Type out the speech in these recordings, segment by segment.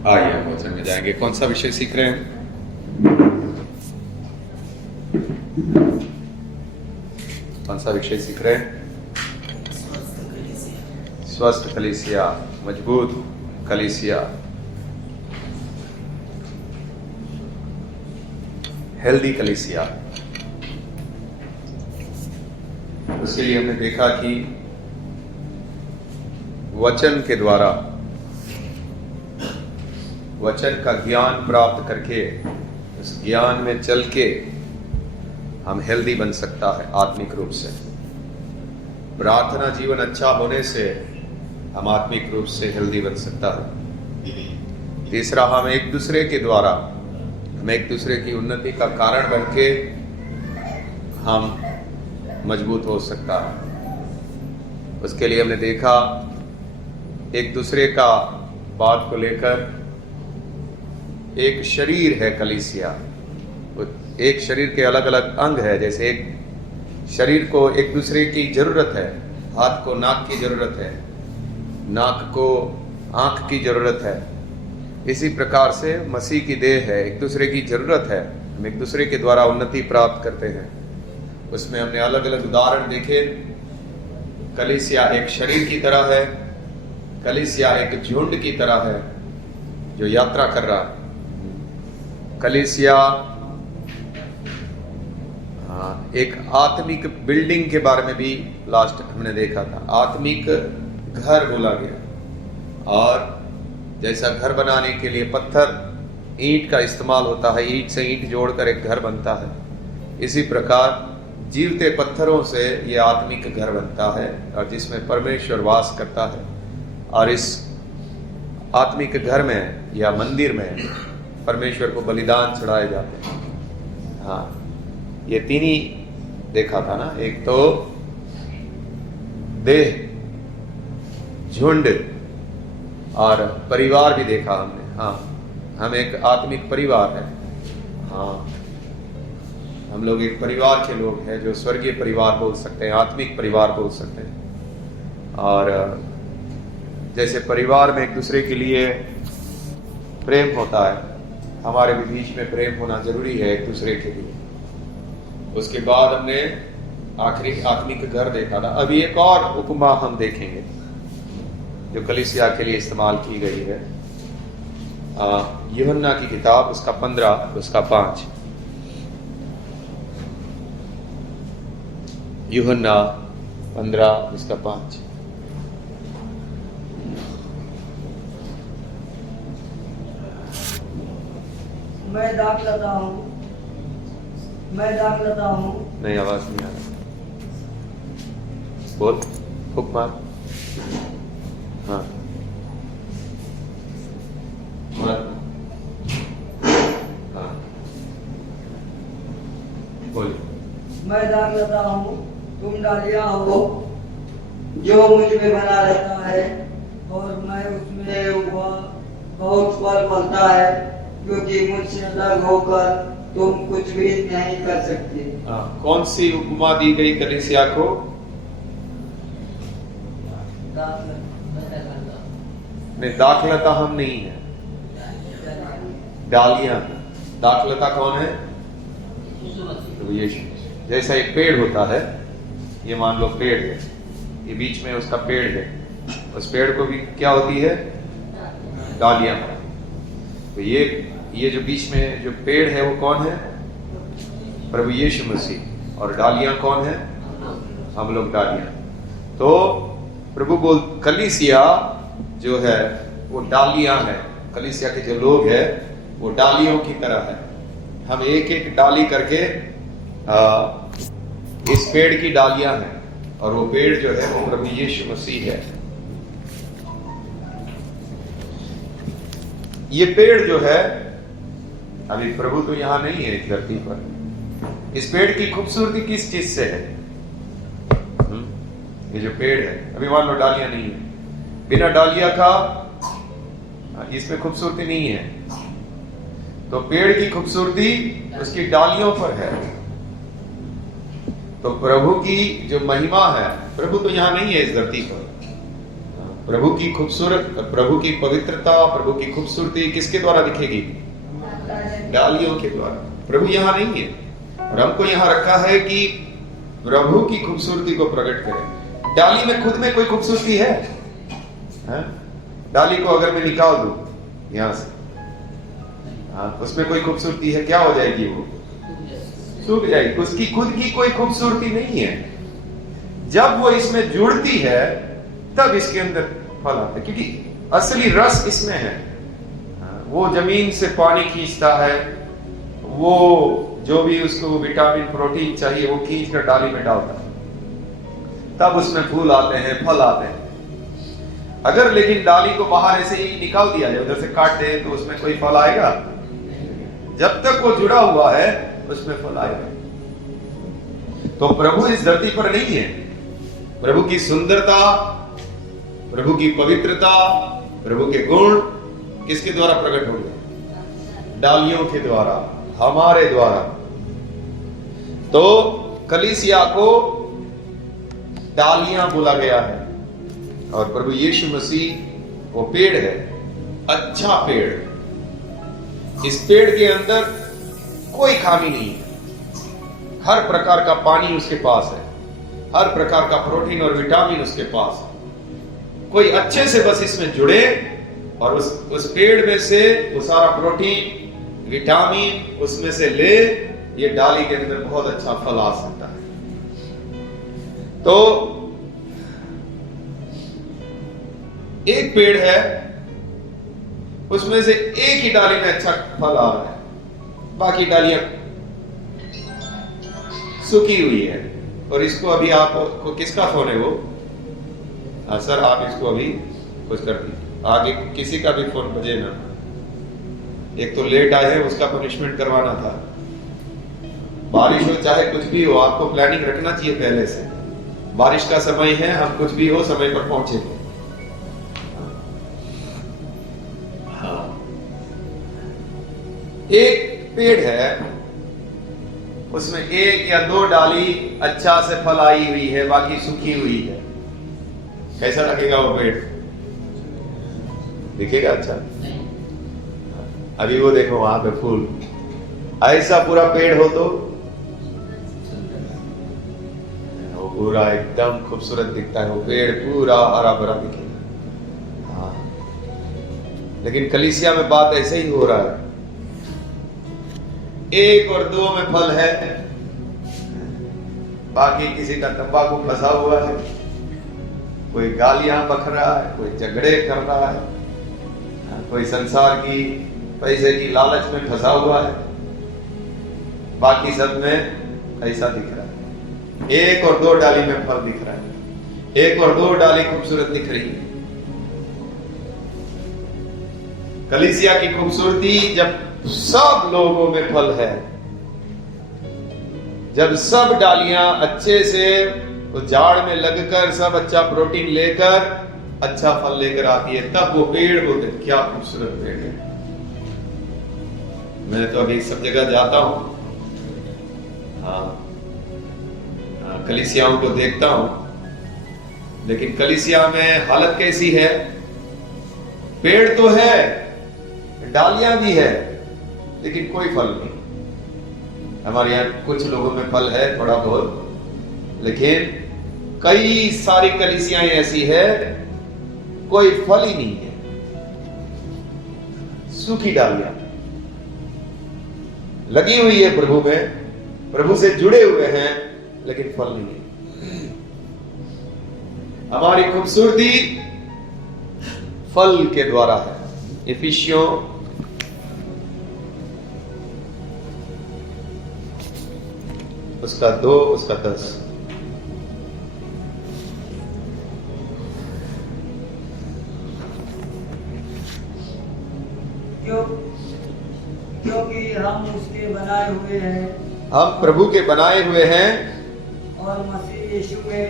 आइए हम वचन में जाएंगे। कौन सा विषय सीख रहे हैं? कौन सा विषय सीख रहे हैं? स्वस्थ कलीसिया, मजबूत कलीसिया, हेल्दी कलीसिया। उसके लिए हमने देखा कि वचन के द्वारा, वचन का ज्ञान प्राप्त करके, उस ज्ञान में चल के हम हेल्दी बन सकता है आत्मिक रूप से। प्रार्थना जीवन अच्छा होने से हम आत्मिक रूप से हेल्दी बन सकता है। तीसरा, हम एक दूसरे के द्वारा, हम एक दूसरे की उन्नति का कारण बन के हम मजबूत हो सकता है। उसके लिए हमने देखा एक दूसरे का बात को लेकर, एक शरीर है कलीसिया, एक शरीर के अलग अलग अंग है। जैसे एक शरीर को एक दूसरे की जरूरत है, हाथ को नाक की जरूरत है, नाक को आंख की जरूरत है, इसी प्रकार से मसीह की देह है, एक दूसरे की जरूरत है। हम एक दूसरे के द्वारा उन्नति प्राप्त करते हैं। उसमें हमने अलग अलग उदाहरण देखे। कलीसिया एक शरीर की तरह है, कलीसिया एक झुंड की तरह है जो यात्रा कर रहा है। कलीसिया एक आत्मिक बिल्डिंग के बारे में भी लास्ट हमने देखा था। आत्मिक घर बोला गया, और जैसा घर बनाने के लिए पत्थर, ईंट का इस्तेमाल होता है, ईंट से ईंट जोड़कर एक घर बनता है, इसी प्रकार जीवते पत्थरों से ये आत्मिक घर बनता है, और जिसमें परमेश्वर वास करता है। और इस आत्मिक घर में या मंदिर में परमेश्वर को बलिदान चढ़ाए जाते हैं। हाँ, ये तीन ही देखा था ना, एक तो देह, झुंड और परिवार भी देखा हमने। हाँ, हम एक आत्मिक परिवार है। हाँ, हम लोग एक परिवार के लोग हैं, जो स्वर्गीय परिवार बोल सकते हैं, आत्मिक परिवार बोल सकते हैं। और जैसे परिवार में एक दूसरे के लिए प्रेम होता है, हमारे भी बीच में प्रेम होना जरूरी है एक दूसरे के लिए। उसके बाद हमने आखिरी आत्मिक घर देखा था। अभी एक और उपमा हम देखेंगे जो कलीसिया के लिए इस्तेमाल की गई है। यूहन्ना की किताब, उसका 15, उसका 5। यूहन्ना 15, उसका 5। मैं दाख लेता हूँ, मैं दाख लेता हूँ। नहीं, आवाज नहीं आ रही। बोल, फूक मार। हाँ, मार। हाँ, बोल। मैं दाख लेता हूँ, तुम डालियाँ हो। जो मुझ में बना रहता है और मैं उसमें, वह बहुत फल फलता है, क्योंकि मुझसे अलग होकर तुम कुछ भी नहीं कर सकते। कौन सी उपमा दी गई कलीसिया को? नहीं, दाखलता हम नहीं है, डालियां। दाखलता कौन है? तो यीशु। जैसा एक पेड़ होता है, ये मान लो पेड़ है, ये बीच में उसका पेड़ है, उस पेड़ को भी क्या होती है? डालियां। तो ये जो बीच में जो पेड़ है वो कौन है? प्रभु यीशु मसीह। और डालियां कौन है? हम लोग डालियां। तो प्रभु बोल, कलीसिया जो है वो डालियां है। कलीसिया के जो लोग हैं वो डालियों की तरह है। हम एक एक डाली करके इस पेड़ की डालियां हैं, और वो पेड़ जो है वो प्रभु यीशु मसीह है। ये पेड़ जो है, अभी प्रभु तो यहां नहीं है इस धरती पर। इस पेड़ की खूबसूरती किस चीज से है? ये जो पेड़ है, अभी मान लो डालियां नहीं है, बिना डालिया का इसमें खूबसूरती नहीं है। तो पेड़ की खूबसूरती उसकी डालियों पर है। तो प्रभु की जो महिमा है, प्रभु तो यहां नहीं है इस धरती पर, प्रभु की पवित्रता, प्रभु की खूबसूरती किसके द्वारा दिखेगी? डालियों के द्वारा। प्रभु यहाँ नहीं है और हमको यहाँ रखा है कि प्रभु की खूबसूरती को प्रकट करें। डाली में खुद में कोई खूबसूरती है? डाली को अगर मैं निकाल दूं यहां से, उसमें कोई खूबसूरती है? क्या हो जाएगी? वो सूख जाएगी। उसकी खुद की कोई खूबसूरती नहीं है। जब वो इसमें जुड़ती है तब इसके अंदर फल आता है, क्योंकि असली रस इसमें है। वो जमीन से पानी खींचता है, वो जो भी उसको विटामिन प्रोटीन चाहिए वो खींच कर डाली में डालता है, तब उसमें फूल आते हैं, फल आते हैं। अगर लेकिन डाली को बाहर ऐसे ही निकाल दिया जाए, उधर से काट दे, तो उसमें कोई फल आएगा? जब तक वो जुड़ा हुआ है उसमें फल आएगा। तो प्रभु इस धरती पर नहीं है। प्रभु की सुंदरता, प्रभु की पवित्रता, प्रभु के गुण किसके द्वारा प्रकट होंगे? डालियों के द्वारा, हमारे द्वारा। तो कलीसिया को डालियां बोला गया है और प्रभु यीशु मसीह वो पेड़ है, अच्छा पेड़। इस पेड़ के अंदर कोई खामी नहीं है। हर प्रकार का पानी उसके पास है, हर प्रकार का प्रोटीन और विटामिन उसके पास है। कोई अच्छे से बस इसमें जुड़े और उस पेड़ में से वो सारा प्रोटीन, विटामिन उसमें से ले, ये डाली के अंदर बहुत अच्छा फल आ सकता है। तो एक पेड़ है, उसमें से एक ही डाली में अच्छा फल आ रहा है, बाकी डालियां सूखी हुई है। और इसको अभी आपको किसका फोन है वो? सर आप इसको अभी कुछ कर दीजिए, आगे किसी का भी फोन बजे ना। एक तो लेट आए हैं, उसका पनिशमेंट करवाना था। बारिश हो चाहे कुछ भी हो, आपको प्लानिंग रखना चाहिए पहले से। बारिश का समय है, हम कुछ भी हो समय पर पहुंचेंगे। हाँ, एक पेड़ है, उसमें एक या दो डाली अच्छा से फल आई हुई है, बाकी सूखी हुई है। कैसा लगेगा वो पेड़? दिखेगा अच्छा? अभी वो देखो वहां पे फूल, ऐसा पूरा पेड़ हो तो वो पूरा एकदम खूबसूरत दिखता है। वो पेड़ पूरा हरा भरा दिखेगा। हाँ, लेकिन कलीसिया में बात ऐसे ही हो रहा है। एक और दो में फल है, बाकी किसी का तंबाकू फंसा हुआ है, कोई गालियां बक रहा है, कोई झगड़े कर रहा है, कोई संसार की पैसे की लालच में फंसा हुआ है। बाकी सब में ऐसा दिख रहा है। एक और दो डाली में फल दिख रहा है, एक और दो डाली खूबसूरत दिख रही है। कलीसिया की खूबसूरती जब सब लोगों में फल है, जब सब डालियां अच्छे से उस झाड़ में लगकर सब अच्छा प्रोटीन लेकर अच्छा फल लेकर आती है, तब वो पेड़ बोलते क्या खूबसूरत पेड़ है। मैं तो अभी सब जगह जाता हूं, कलीसियाओं को देखता हूं, लेकिन कलीसिया में हालत कैसी है? पेड़ तो है, डालियां भी है, लेकिन कोई फल नहीं। हमारे यहाँ कुछ लोगों में फल है थोड़ा बहुत, लेकिन कई सारी कलीसियां ऐसी है कोई फल ही नहीं है, सूखी डालियां लगी हुई है। प्रभु में, प्रभु से जुड़े हुए हैं, लेकिन फल नहीं है। हमारी खूबसूरती फल के द्वारा है। इफिसियों उसका 2 उसका 10। क्योंकि हम उसके बनाए हुए हैं, हम प्रभु के बनाए हुए हैं और मसीह यीशु में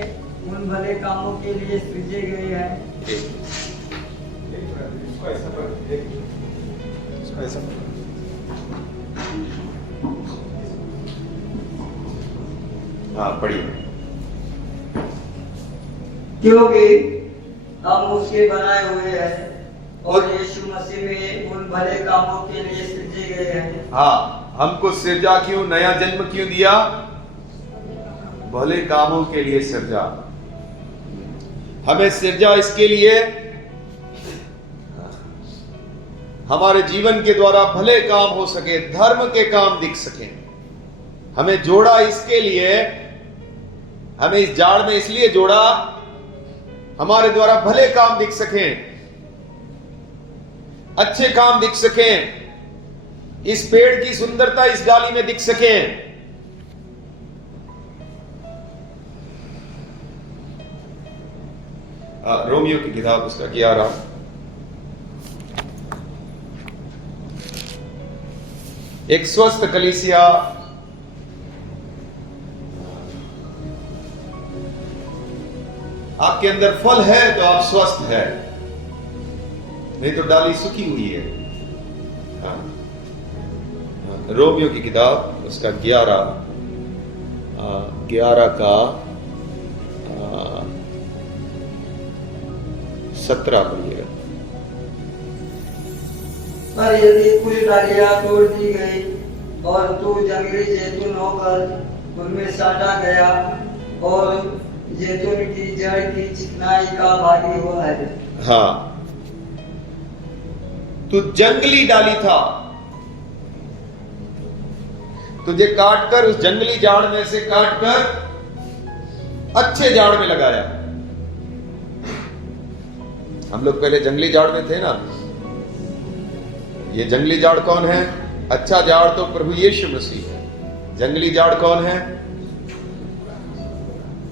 उन भले कामों के लिए सृजे गए हैं। हाँ पढ़िए। क्योंकि हम उसके बनाए हुए हैं और यीशु मसीह में उन भले कामों के लिए सृजे गए हैं। हाँ, हमको सृजा क्यों, नया जन्म क्यों दिया? भले कामों के लिए सृजा। हमें सृजा इसके लिए हमारे जीवन के द्वारा भले काम हो सके, धर्म के काम दिख सके। हमें जोड़ा इसके लिए, हमें इस जाड़ में इसलिए जोड़ा हमारे द्वारा भले काम दिख सकें, अच्छे काम दिख सकें, इस पेड़ की सुंदरता इस डाली में दिख सकें। रोमियो की किताब उसका 11 एक स्वस्थ कलीसिया आपके अंदर फल है तो आप स्वस्थ है, नहीं तो डाली सूखी हुई है। रोमियो की किताब उसका 11 का 17 पढ़िएगा। पर यदि कुछ डालियां तोड़ दी गई और तू जंगली जैतून होकर उनमें साटा गया और जैतून की जड़ की चिकनाई का भागी हुआ है। हाँ, तू जंगली डाली था, तुझे काटकर उस जंगली झाड़ में से काटकर अच्छे झाड़ में लगाया। हम लोग पहले जंगली झाड़ में थे ना। ये जंगली झाड़ कौन है? अच्छा झाड़ तो प्रभु यीशु मसीह है। जंगली झाड़ कौन है?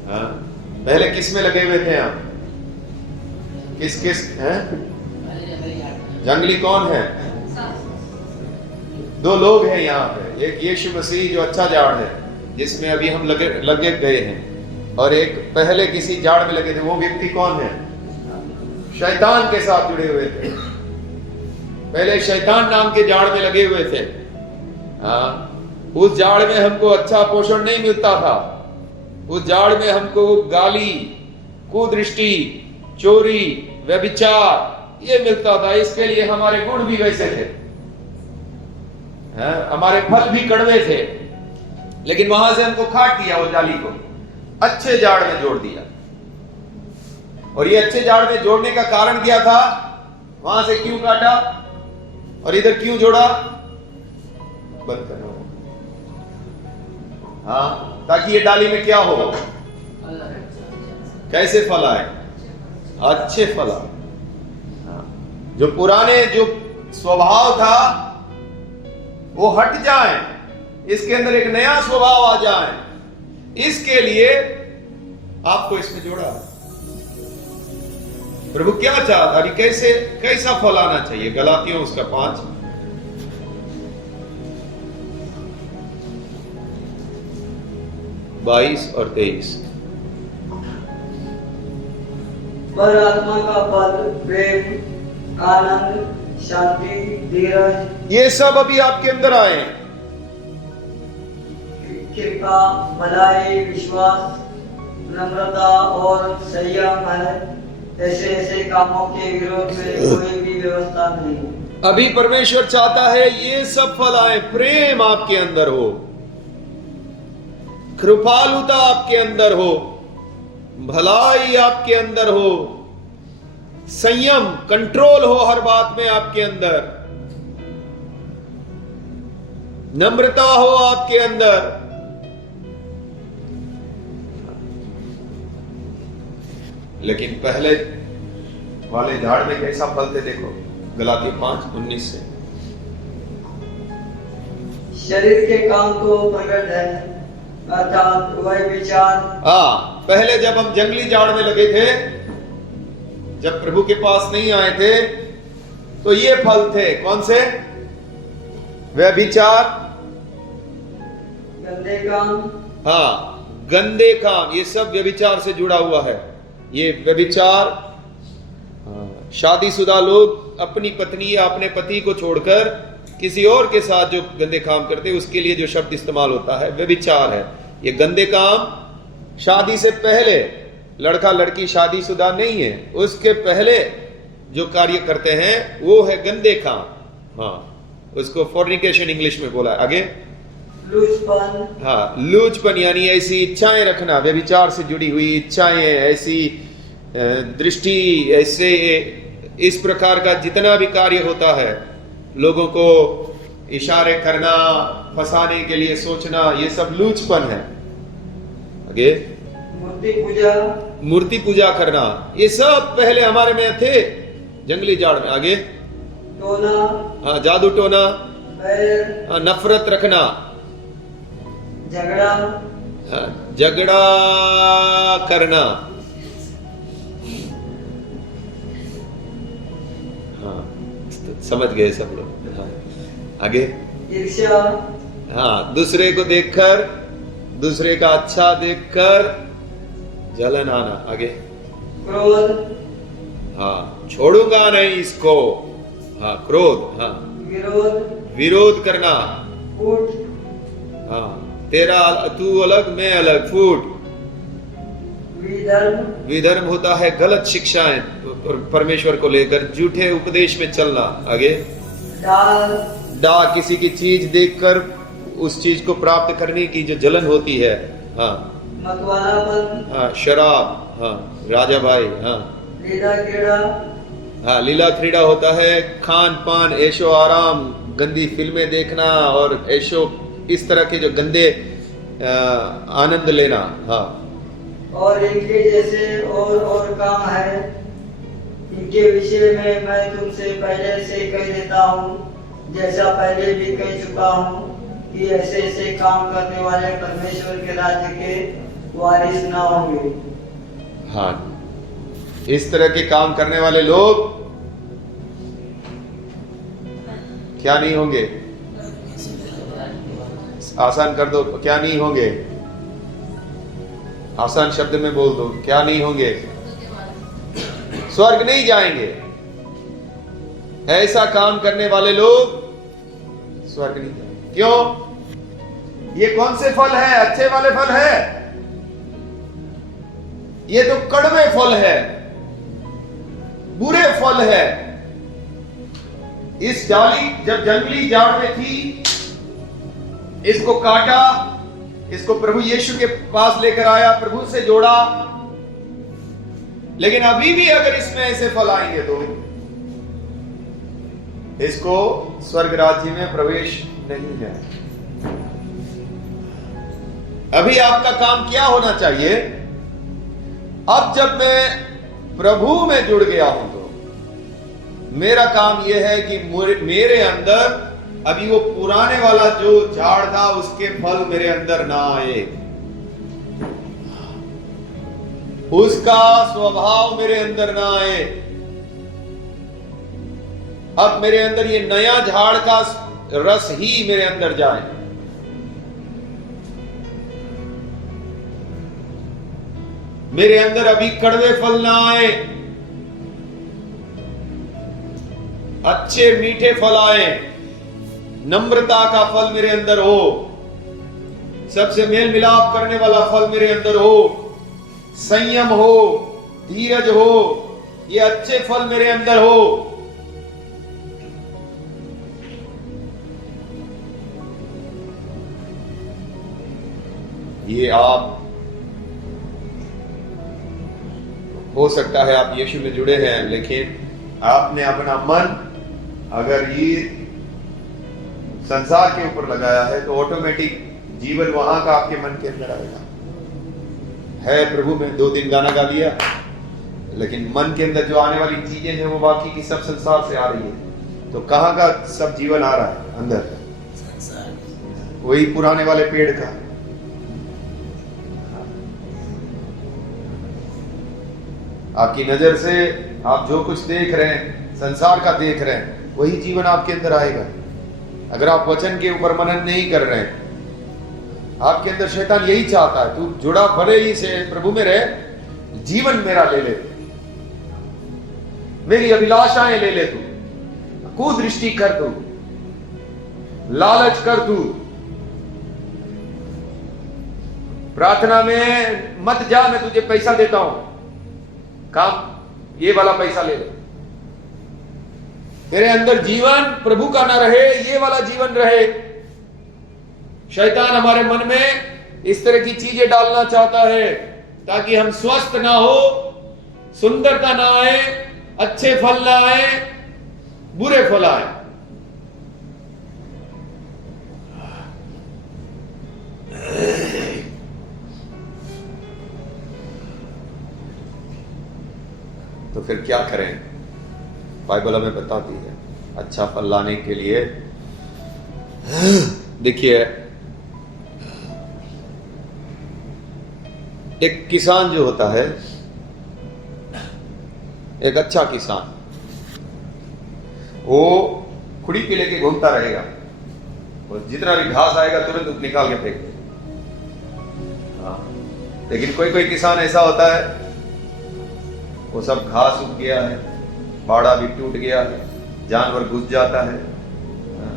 हाँ? पहले किस में लगे हुए थे आप? किस हैं? जंगली कौन है? दो लोग हैं यहाँ पे। एक यीशु मसीह जो अच्छा झाड़ है, जिसमें अभी हम लगे गए हैं, और एक पहले किसी झाड़ में लगे थे। वो व्यक्ति कौन है? शैतान के साथ जुड़े हुए थे। पहले शैतान नाम के झाड़ में लगे हुए थे। उस झाड़ में हमको अच्छा पोषण नहीं मिलता था। उस झाड़ में हमको गाली, कुदृष्टि, चोरी, व्यभिचार ये मिलता था। इसके लिए हमारे गुण भी वैसे थे, हमारे फल भी कड़वे थे। लेकिन वहां से हमको काट दिया, वो डाली को अच्छे झाड़ में जोड़ दिया। और ये अच्छे झाड़ में जोड़ने का कारण क्या था? वहां से क्यों काटा और इधर क्यों जोड़ा? बंद करना। हाँ, ताकि ये डाली में क्या हो? कैसे फल आए? अच्छे फल आए। जो पुराने जो स्वभाव था वो हट जाए, इसके अंदर एक नया स्वभाव आ जाए। इसके लिए आपको इसमें जोड़ा। प्रभु क्या चाहता है? कैसा फल आना चाहिए? गलातियों उसका 5 22 और 23। पर आत्मा का फल प्रेम, आनंद, शांति, धीरज, ये सब अभी आपके अंदर आए। कृपा, भलाई, विश्वास, नम्रता और संयम है। ऐसे कामों के विरोध में कोई भी व्यवस्था नहीं। अभी परमेश्वर चाहता है ये सब फल आए। प्रेम आपके अंदर हो, कृपालुता आपके अंदर हो, भलाई आपके अंदर हो, संयम, कंट्रोल हो हर बात में आपके अंदर, नम्रता हो आपके अंदर। लेकिन पहले वाले झाड़ में कैसा फल थे? देखो गलाती 5:19 से। शरीर के काम तो प्रकट है, अर्थात वह विचार। पहले जब हम जंगली झाड़ में लगे थे, जब प्रभु के पास नहीं आए थे, तो ये फल थे। कौन से? व्यभिचार, गंदे काम। गंदे काम, ये सब व्यभिचार से जुड़ा हुआ है। ये व्यभिचार, शादीशुदा लोग अपनी पत्नी या अपने पति को छोड़कर किसी और के साथ जो गंदे काम करते हैं, उसके लिए जो शब्द इस्तेमाल होता है व्यभिचार है। ये गंदे काम शादी से पहले लड़का लड़की शादीशुदा नहीं है, उसके पहले जो कार्य करते हैं वो है गंदे काम। हाँ, उसको फोर्निकेशन इंग्लिश में बोला है। आगे लूचपन, हाँ, लूचपन यानी ऐसी इच्छाएं रखना, व्यभिचार से जुड़ी हुई इच्छाएं, ऐसी दृष्टि, ऐसे इस प्रकार का जितना भी कार्य होता है, लोगों को इशारे करना, फंसाने के लिए सोचना, ये सब लूचपन है। आगे मूर्ति पूजा करना, ये सब पहले हमारे में थे जंगली झाड़ में। आगे टोना, हाँ, जादू टोना, हाँ, नफरत रखना, झगड़ा, हाँ, झगड़ा करना, हाँ, समझ गए सब लोग। हाँ, आगे ईर्ष्या, हाँ, दूसरे को देखकर, दूसरे का अच्छा देखकर जलन आना। आगे क्रोध, हाँ, छोड़ूंगा नहीं इसको, हाँ, क्रोध, हाँ, विरोध करना, फूट, हाँ, तेरा तू अलग मैं अलग, फूट। विधर्म होता है गलत शिक्षाएं परमेश्वर को लेकर, झूठे उपदेश में चलना। आगे डा, किसी की चीज देखकर उस चीज को प्राप्त करने की जो जलन होती है। हाँ, मतवालापन, हाँ, शराब, हाँ, राजा भाई, हाँ, लीला क्रीड़ा, हाँ, लीला क्रीड़ा होता है खान पान, ऐशो आराम, गंदी फिल्में देखना और ऐशो इस तरह के जो गंदे आनंद लेना। हाँ, और इनके जैसे और काम है, इनके विषय में मैं तुमसे पहले से कह देता हूँ, जैसा पहले भी कह चुका हूँ कि ऐसे ऐसे काम करने वाले परमेश्वर के राज्य के वारिस ना होंगे। हाँ, इस तरह के काम करने वाले लोग क्या नहीं होंगे? आसान कर दो, क्या नहीं होंगे? आसान शब्द में बोल दो, क्या नहीं होंगे? स्वर्ग नहीं जाएंगे। ऐसा काम करने वाले लोग स्वर्ग नहीं जाएंगे। क्यों? ये कौन से फल है? अच्छे वाले फल है? ये तो कड़वे फल है, बुरे फल है। इस डाली जब जंगली झाड़ में थी, इसको काटा, इसको प्रभु यीशु के पास लेकर आया, प्रभु से जोड़ा, लेकिन अभी भी अगर इसमें ऐसे फल आएंगे तो इसको स्वर्ग राज्य में प्रवेश नहीं है। अभी आपका काम क्या होना चाहिए? अब जब मैं प्रभु में जुड़ गया हूं तो मेरा काम यह है कि मेरे अंदर अभी वो पुराने वाला जो झाड़ था उसके फल मेरे अंदर ना आए, उसका स्वभाव मेरे अंदर ना आए। अब मेरे अंदर ये नया झाड़ का रस ही मेरे अंदर जाए। मेरे अंदर अभी कड़वे फल ना आए, अच्छे मीठे फल आए, नम्रता का फल मेरे अंदर हो, सबसे मेल मिलाप करने वाला फल मेरे अंदर हो, संयम हो, धीरज हो, ये अच्छे फल मेरे अंदर हो। ये आप हो सकता है आप यीशु में जुड़े हैं, लेकिन आपने अपना मन अगर ये संसार के ऊपर लगाया है तो ऑटोमेटिक जीवन वहां का आपके मन के अंदर आएगा। है प्रभु में 2-3 गाना गा लिया, लेकिन मन के अंदर जो आने वाली चीजें हैं वो बाकी की सब संसार से आ रही है, तो कहां का सब जीवन आ रहा है? अंदर वही पुराने वाले पेड़ का। आपकी नजर से आप जो कुछ देख रहे हैं, संसार का देख रहे हैं, वही जीवन आपके अंदर आएगा। अगर आप वचन के ऊपर मनन नहीं कर रहे हैं, आपके अंदर शैतान यही चाहता है, तू जुड़ा भले ही से प्रभु में रहे, जीवन मेरा ले ले, मेरी अभिलाषाएं ले ले, तू कुदृष्टि कर, तू लालच कर, तू प्रार्थना में मत जा, मैं तुझे पैसा देता हूं, काम ये वाला पैसा ले लो। तेरे अंदर जीवन प्रभु का ना रहे, ये वाला जीवन रहे। शैतान हमारे मन में इस तरह की चीजें डालना चाहता है ताकि हम स्वस्थ ना हो, सुंदरता ना आए, अच्छे फल ना आए, बुरे फल आए। तो फिर क्या करें? बाइबल हमें बताती है अच्छा फल लाने के लिए। देखिए, एक किसान जो होता है, एक अच्छा किसान, वो खुड़ी पे लेके घूमता रहेगा और जितना भी घास आएगा तुरंत निकाल के फेंक दे। लेकिन कोई कोई किसान ऐसा होता है, वो सब घास उग गया है, बाड़ा भी टूट गया है, जानवर घुस जाता है,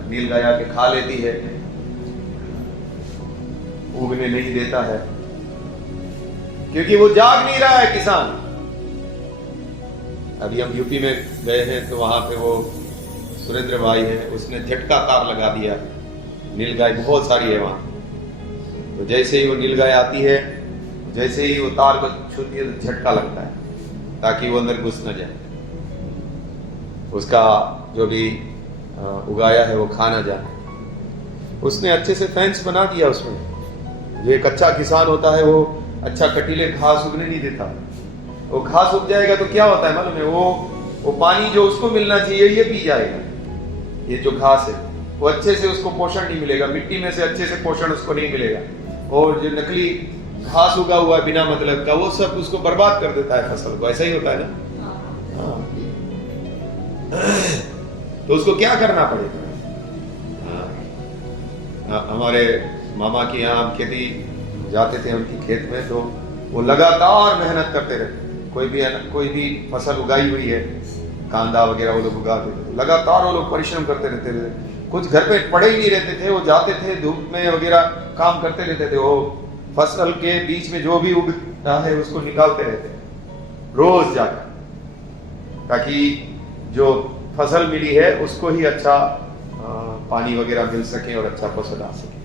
नीलगाय आके खा लेती है, उगने नहीं देता है, क्योंकि वो जाग नहीं रहा है किसान। अभी हम यूपी में गए हैं तो वहां पे वो सुरेंद्र भाई है, उसने झटका तार लगा दिया। नीलगाय बहुत सारी है वहां, तो जैसे ही वो नीलगाय आती है, जैसे ही वो तार को छूती है तो झटका लगता है ताकि वो अंदर घुस न जाए, उसका जो भी उगाया है वो खा ना जाए। उसने अच्छे से फेंस बना दिया उसमें। जो एक अच्छा किसान होता है वो अच्छा कटीले घास उगने नहीं देता। वो घास उग जाएगा तो क्या होता है मालूम है? वो पानी जो उसको मिलना चाहिए ये पी जाएगा। ये जो घास है वो अच्छे से उसको पोषण नहीं मिलेगा, मिट्टी में से अच्छे से पोषण उसको नहीं मिलेगा। और जो नकली घास उगा हुआ है बिना मतलब का, वो सब उसको बर्बाद कर देता है फसल को। ऐसा ही होता है ना। तो उसको क्या करना पड़ेगा? हमारे मामा के यहाँ हम खेती जाते थे उनकी खेत में, तो वो लगातार मेहनत करते रहते। कोई भी फसल उगाई हुई है, कांदा वगैरह वो लोग उगाते थे, लगातार वो लोग परिश्रम करते रहते थे। कुछ घर पे पड़े ही नहीं रहते थे, वो जाते थे धूप में वगैरह काम करते रहते थे। वो फसल के बीच में जो भी उगता है उसको निकालते रहते रोज जाकर, ताकि जो फसल मिली है उसको ही अच्छा पानी वगैरह मिल सके और अच्छा फसल आ सके।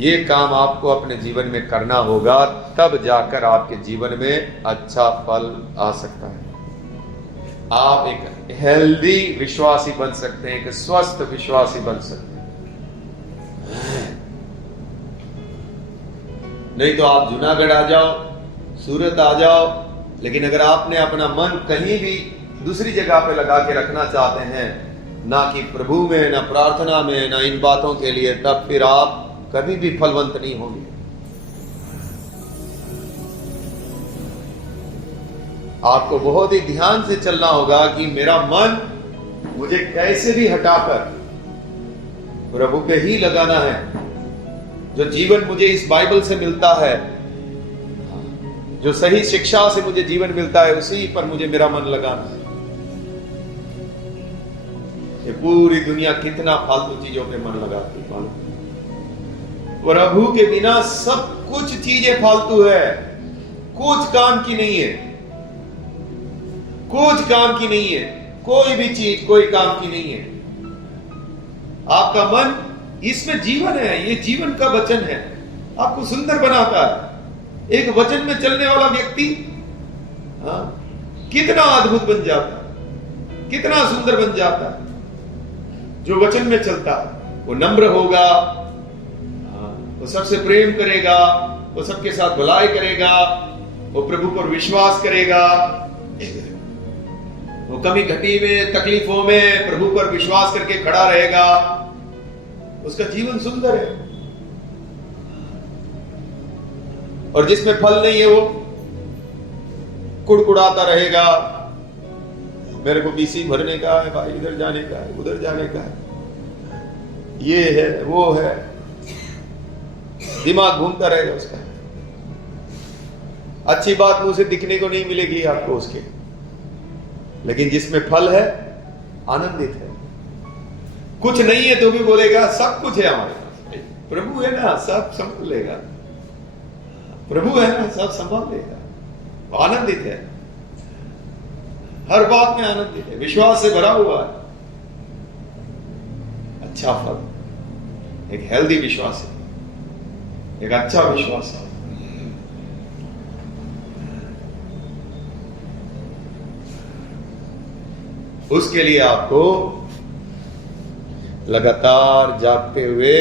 ये काम आपको अपने जीवन में करना होगा, तब जाकर आपके जीवन में अच्छा फल आ सकता है। आप एक हेल्दी विश्वासी बन सकते हैं, एक स्वस्थ विश्वासी बन सकते हैं। नहीं तो आप जूनागढ़ आ जाओ, सूरत आ जाओ, लेकिन अगर आपने अपना मन कहीं भी दूसरी जगह पे लगा के रखना चाहते हैं, ना कि प्रभु में, ना प्रार्थना में, ना इन बातों के लिए, तब फिर आप कभी भी फलवंत नहीं होंगे। आपको बहुत ही ध्यान से चलना होगा कि मेरा मन मुझे कैसे भी हटाकर प्रभु पे ही लगाना है। जो जीवन मुझे इस बाइबल से मिलता है, जो सही शिक्षा से मुझे जीवन मिलता है, उसी पर मुझे मेरा मन लगाना है। ये पूरी दुनिया कितना फालतू चीजों पे मन लगाती है मालूम? प्रभु के बिना सब कुछ चीजें फालतू है, कुछ काम की नहीं है, कुछ काम की नहीं है, कोई भी चीज कोई काम की नहीं है। आपका मन, इसमें जीवन है, ये जीवन का वचन है, आपको सुंदर बनाता है। एक वचन में चलने वाला व्यक्ति कितना अद्भुत बन जाता है, कितना सुंदर बन जाता है। जो वचन में चलता है वो नम्र होगा, वो सबसे प्रेम करेगा, वो सबके साथ भलाई करेगा, वो प्रभु पर विश्वास करेगा, वो कमी घटी में, तकलीफों में प्रभु पर विश्वास करके खड़ा रहेगा। उसका जीवन सुंदर है। और जिसमें फल नहीं है वो कुड़कुड़ाता रहेगा, मेरे को बीसी भरने का है भाई, इधर जाने का है, उधर जाने का है, ये है वो है, दिमाग घूमता रहेगा उसका। अच्छी बात मुंह से दिखने को नहीं मिलेगी आपको उसके, लेकिन जिसमें फल है आनंदित है। कुछ नहीं है तो भी बोलेगा सब कुछ है हमारे पास, प्रभु है ना सब संभाल लेगा, प्रभु है ना सब संभाल लेगा। आनंदित है, हर बात में आनंदित है, विश्वास से भरा हुआ है। अच्छा फल, एक हेल्दी विश्वास है, एक अच्छा विश्वास है। उसके लिए आपको लगातार जागते हुए,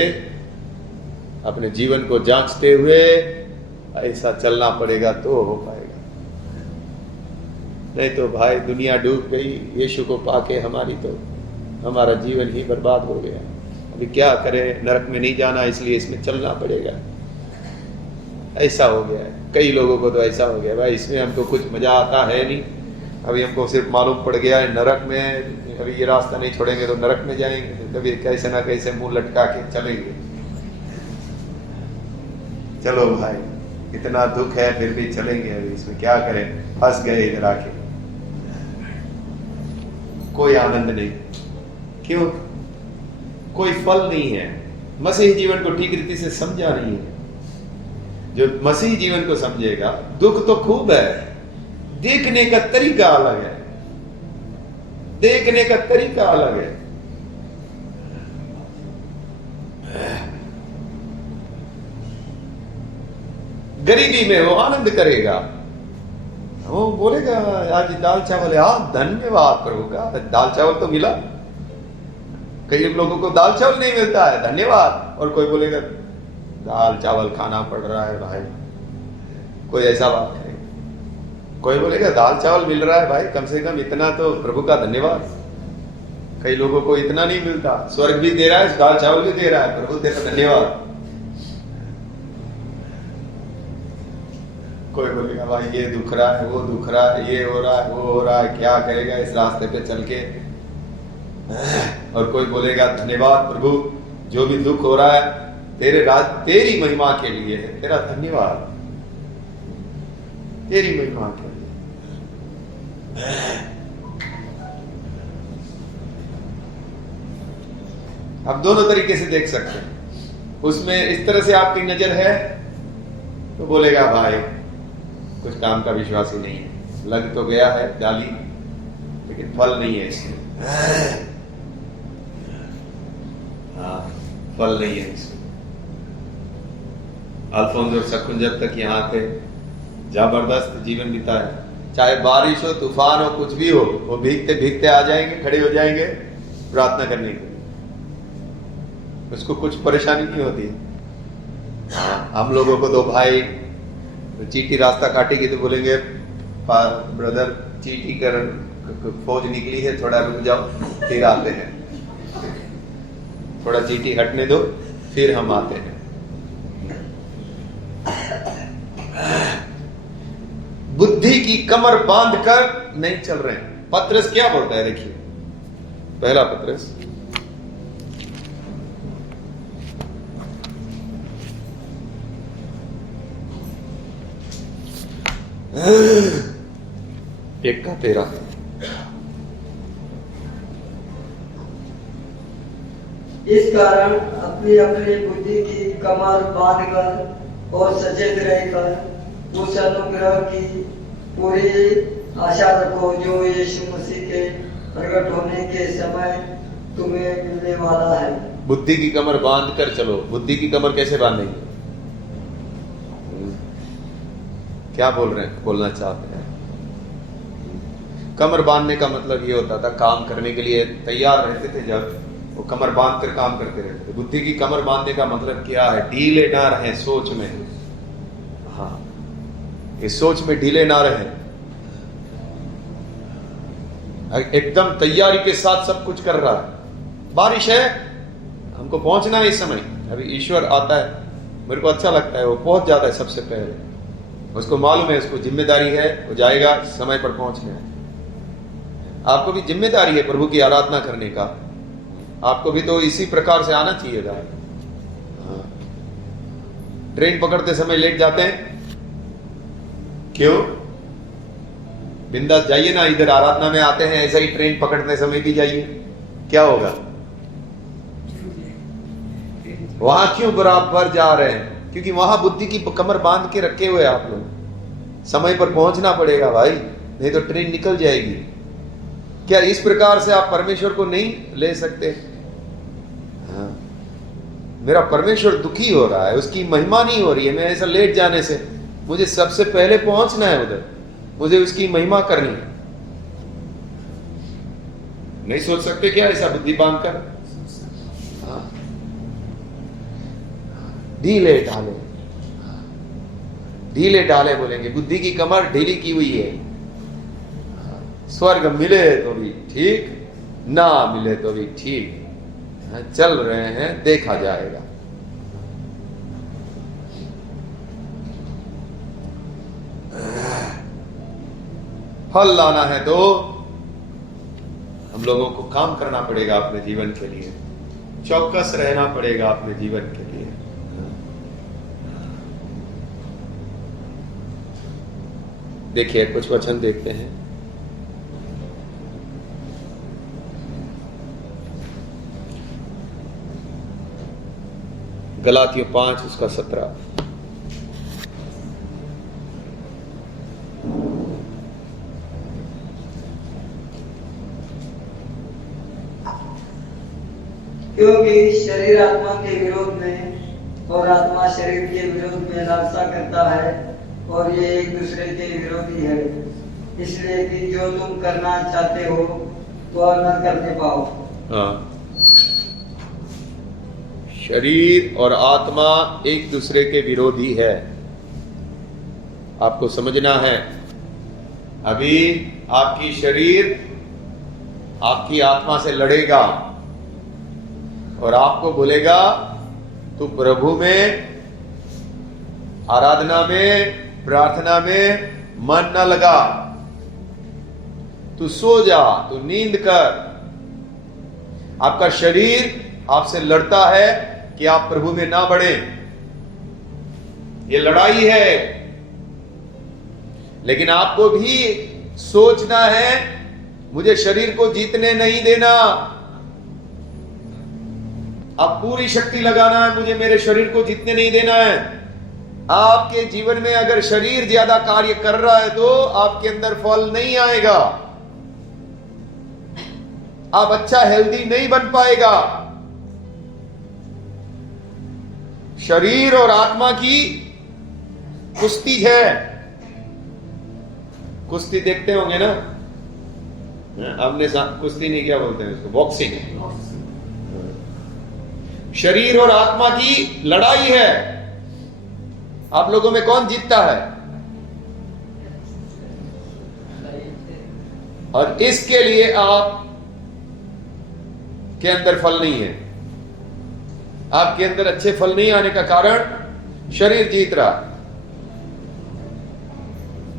अपने जीवन को जांचते हुए ऐसा चलना पड़ेगा तो हो पाएगा। नहीं तो भाई दुनिया डूब गई, यीशु को पाके हमारा जीवन ही बर्बाद हो गया। अभी क्या करें, नरक में नहीं जाना इसलिए इसमें चलना पड़ेगा। ऐसा हो गया है कई लोगों को, तो ऐसा हो गया भाई इसमें हमको कुछ मजा आता है नहीं, अभी हमको सिर्फ मालूम पड़ गया है नरक में, अभी ये रास्ता नहीं छोड़ेंगे तो नरक में जाएंगे, कभी कैसे ना कैसे मुंह लटका के चलेंगे। चलो भाई इतना दुख है फिर भी चलेंगे, अभी इसमें क्या करें, फंस गए इधर आके, कोई आनंद नहीं। क्यों? कोई फल नहीं है, मसीही जीवन को ठीक रीति से समझा नहीं है। जो मसीही जीवन को समझेगा, दुख तो खूब है, देखने का तरीका अलग है, देखने का तरीका अलग है। गरीबी में वो आनंद करेगा, वो बोलेगा आज दाल चावल है, धन्यवाद प्रभु का, दाल चावल तो मिला। कई लोगों को दाल चावल नहीं मिलता है, धन्यवाद। और कोई बोलेगा दाल चावल खाना पड़ रहा है भाई, कोई ऐसा बात है। कोई बोलेगा दाल चावल मिल रहा है भाई, कम से कम इतना तो प्रभु का धन्यवाद। कई लोगों को इतना नहीं मिलता, स्वर्ग भी दे रहा है, दाल चावल भी दे रहा है, प्रभु तेरा धन्यवाद। कोई बोलेगा भाई ये दुख रहा है, वो दुख रहा है, ये हो रहा है, वो हो रहा है, क्या करेगा इस रास्ते पे चल के। और कोई बोलेगा धन्यवाद प्रभु, जो भी दुख हो रहा है तेरी महिमा के लिए है, तेरा धन्यवाद, तेरी महिमा के लिए। आप दोनों तरीके से देख सकते हैं। उसमें इस तरह से आपकी नजर है तो बोलेगा भाई कुछ काम का विश्वास ही नहीं है, लग तो गया है डाली लेकिन फल नहीं है इसमें। हाँ, फल नहीं है इसमें। अल्फोंस और शकुन जब तक यहाँ थे जबरदस्त जीवन बिताया, चाहे बारिश हो, तूफान हो, कुछ भी हो, वो भीगते भीगते आ जाएंगे, खड़े हो जाएंगे प्रार्थना करने के लिए, उसको कुछ परेशानी नहीं होती। हम लोगों को तो भाई चींटी रास्ता काटेगी तो बोलेंगे ब्रदर चींटी कर फौज निकली है, थोड़ा रुक जाओ फिर आते हैं, थोड़ा चींटी हटने दो फिर हम आते हैं। बुद्धि की कमर बांधकर नहीं चल रहे हैं। पत्रस क्या बोलता है, देखिए पहला पत्रस एक का 13। इस कारण अपनी अपनी बुद्धि की कमर बांधकर और सचेत रहकर उस अनुग्रह की पूरी आशा रखो जो यीशु मसीह के प्रकट होने के समय तुम्हें मिलने वाला है। बुद्धि की कमर बांध कर चलो। बुद्धि की कमर कैसे बांधेंगे? क्या बोल रहे हैं, बोलना चाहते हैं? कमर बांधने का मतलब ये होता था काम करने के लिए तैयार रहते थे, जब वो कमर बांध कर काम करते रहते थे। बुद्धि की कमर बांधने का मतलब क्या है? ढीले ना रहे सोच में। हाँ, इस सोच में ढीले ना रहे, एकदम तैयारी के साथ सब कुछ कर रहा है। बारिश है, हमको पहुंचना है इस समय, अभी ईश्वर आता है, मेरे को अच्छा लगता है, वो पहुंच जाता है सबसे पहले, उसको मालूम है, उसको जिम्मेदारी है, वो जाएगा समय पर पहुंचने है। आपको भी जिम्मेदारी है प्रभु की आराधना करने का, आपको भी तो इसी प्रकार से आना चाहिए था। ट्रेन पकड़ते समय लेट जाते हैं, क्यों? बिंदास जाइए ना, इधर आराधना में आते हैं, ऐसा ही ट्रेन पकड़ते समय भी जाइए, क्या होगा? वहां क्यों बराबर जा रहे हैं? क्योंकि वहां बुद्धि की कमर बांध के रखे हुए आप लोग। समय पर पहुंचना पड़ेगा भाई, नहीं तो ट्रेन निकल जाएगी। क्या इस प्रकार से आप परमेश्वर को नहीं ले सकते? हाँ, मेरा परमेश्वर दुखी हो रहा है, उसकी महिमा नहीं हो रही है मैं ऐसा लेट जाने से। मुझे सबसे पहले पहुंचना है उधर, मुझे उसकी महिमा करनी है। नहीं सोच सकते क्या ऐसा बुद्धि बांधकर? हाँ, ढीले ढाले, ढीले ढाले बोलेंगे, बुद्धि की कमर ढीली की हुई है। स्वर्ग मिले तो भी ठीक, ना मिले तो भी ठीक, चल रहे हैं, देखा जाएगा। फल लाना है तो हम लोगों को काम करना पड़ेगा अपने जीवन के लिए, चौकस रहना पड़ेगा अपने जीवन के लिए। देखिए कुछ वचन देखते हैं। गलातियों 5 उसका 17। क्योंकि शरीर आत्मा के विरोध में और आत्मा शरीर के विरोध में लालसा करता है, और ये एक दूसरे के विरोधी है, इसलिए कि जो तुम करना चाहते हो तो न करने पाओ। हाँ, शरीर और आत्मा एक दूसरे के विरोधी है, आपको समझना है। अभी आपकी शरीर आपकी आत्मा से लड़ेगा और आपको बोलेगा तू प्रभु में, आराधना में, प्रार्थना में मन न लगा, तू सो जा, तू नींद कर। आपका शरीर आपसे लड़ता है कि आप प्रभु में ना बढ़े। ये लड़ाई है, लेकिन आपको भी सोचना है मुझे शरीर को जीतने नहीं देना। आप पूरी शक्ति लगाना है, मुझे मेरे शरीर को जीतने नहीं देना है। आपके जीवन में अगर शरीर ज्यादा कार्य कर रहा है तो आपके अंदर फल नहीं आएगा, आप अच्छा हेल्दी नहीं बन पाएगा। शरीर और आत्मा की कुश्ती है। कुश्ती देखते होंगे ना, हमने कुश्ती नहीं, क्या बोलते हैं उसको, बॉक्सिंग। शरीर और आत्मा की लड़ाई है। आप लोगों में कौन जीतता है? और इसके लिए आप के अंदर फल नहीं है, आपके अंदर अच्छे फल नहीं आने का कारण शरीर जीत रहा।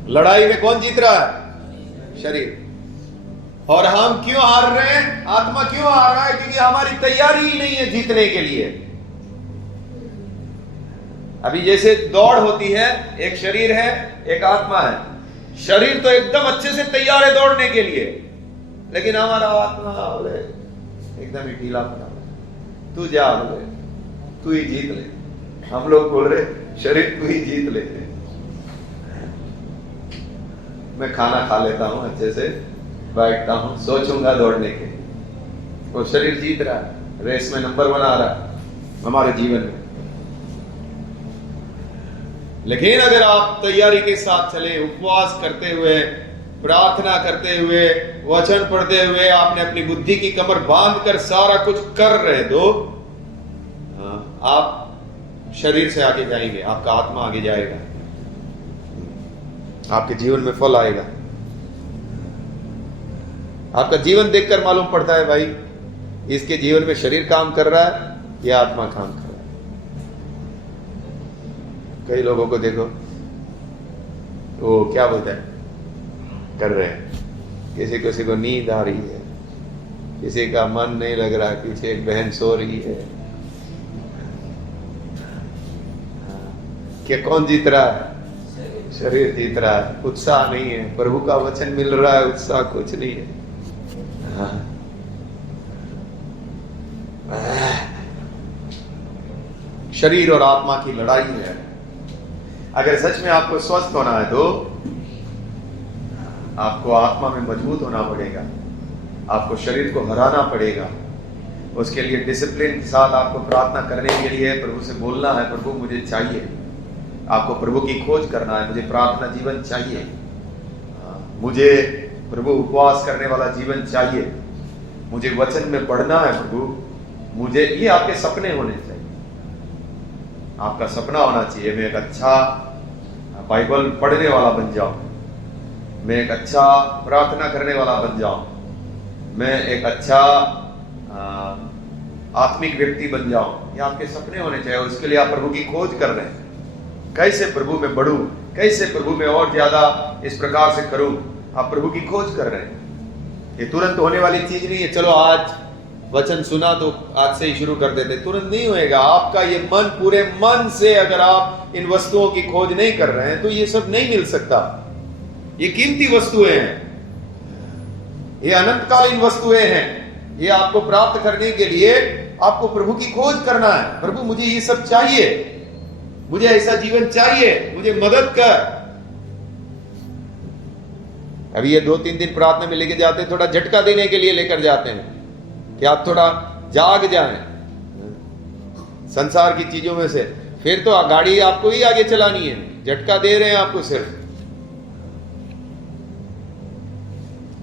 लड़ाई में कौन जीत रहा है? शरीर। और हम क्यों हार रहे हैं? आत्मा क्यों हार रहा है? क्योंकि हमारी तैयारी ही नहीं है जीतने के लिए। अभी जैसे दौड़ होती है, एक शरीर है, एक आत्मा है। शरीर तो एकदम अच्छे से तैयार है दौड़ने के लिए, लेकिन हमारा आत्मा बोले एकदम ही ढीला पड़ा, तू जा, बोले तू ही जीत ले। हम लोग बोल रहे शरीर तू ही जीत ले, मैं खाना खा लेता हूं, अच्छे से बैठता हूं, सोचूंगा दौड़ने के। वो शरीर जीत रहा है, रेस में नंबर 1 आ रहा है हमारे जीवन में। लेकिन अगर आप तैयारी के साथ चले, उपवास करते हुए, प्रार्थना करते हुए, वचन पढ़ते हुए, आपने अपनी बुद्धि की कमर बांधकर सारा कुछ कर रहे तो आप शरीर से आगे जाएंगे, आपका आत्मा आगे जाएगा, आपके जीवन में फल आएगा। आपका जीवन देखकर मालूम पड़ता है भाई इसके जीवन में शरीर काम कर रहा है या आत्मा काम कर रहा है। कई लोगों को देखो वो क्या बोलते हैं, कर रहे हैं, किसी को नींद आ रही है, किसी का मन नहीं लग रहा, पीछे एक बहन सो रही है। क्या कौन जीत रहा है? शरीर जीत रहा है। उत्साह नहीं है, प्रभु का वचन मिल रहा है, उत्साह कुछ नहीं है। शरीर और आत्मा की लड़ाई है। अगर सच में आपको स्वस्थ होना है तो आपको आत्मा में मजबूत होना पड़ेगा, आपको शरीर को हराना पड़ेगा। उसके लिए डिसिप्लिन के साथ आपको प्रार्थना करने के लिए प्रभु से बोलना है, प्रभु मुझे चाहिए। आपको प्रभु की खोज करना है, मुझे प्रार्थना जीवन चाहिए, मुझे प्रभु उपवास करने वाला जीवन चाहिए, मुझे वचन में पढ़ना है प्रभु, मुझे ये आपके सपने होने चाहिए। आपका सपना होना चाहिए, मैं एक अच्छा बाइबल पढ़ने वाला बन जाऊं, मैं एक अच्छा प्रार्थना करने वाला बन जाऊं, मैं एक अच्छा आत्मिक व्यक्ति बन जाऊं। ये आपके सपने होने चाहिए और उसके लिए आप प्रभु की खोज कर रहे हैं। कैसे प्रभु में बढ़ूं, कैसे प्रभु में और ज्यादा इस प्रकार से करूं, आप प्रभु की खोज कर रहे हैं। ये तुरंत होने वाली चीज नहीं है, चलो आज वचन सुना तो आज से ही शुरू कर देते, तुरंत नहीं होएगा। आपका ये मन, पूरे मन से अगर आप इन वस्तुओं की खोज नहीं कर रहे हैं तो ये सब नहीं मिल सकता। ये कीमती वस्तुएं हैं, ये अनंतकालीन वस्तुएं हैं। ये आपको प्राप्त करने के लिए आपको प्रभु की खोज करना है। प्रभु मुझे ये सब चाहिए, मुझे ऐसा जीवन चाहिए, मुझे मदद कर। अभी ये 2-3 दिन प्रार्थना में लेके जाते हैं, थोड़ा झटका देने के लिए लेकर जाते हैं कि आप थोड़ा जाग जाएं संसार की चीजों में से। फिर तो गाड़ी आपको ही आगे चलानी है, झटका दे रहे हैं आपको सिर्फ।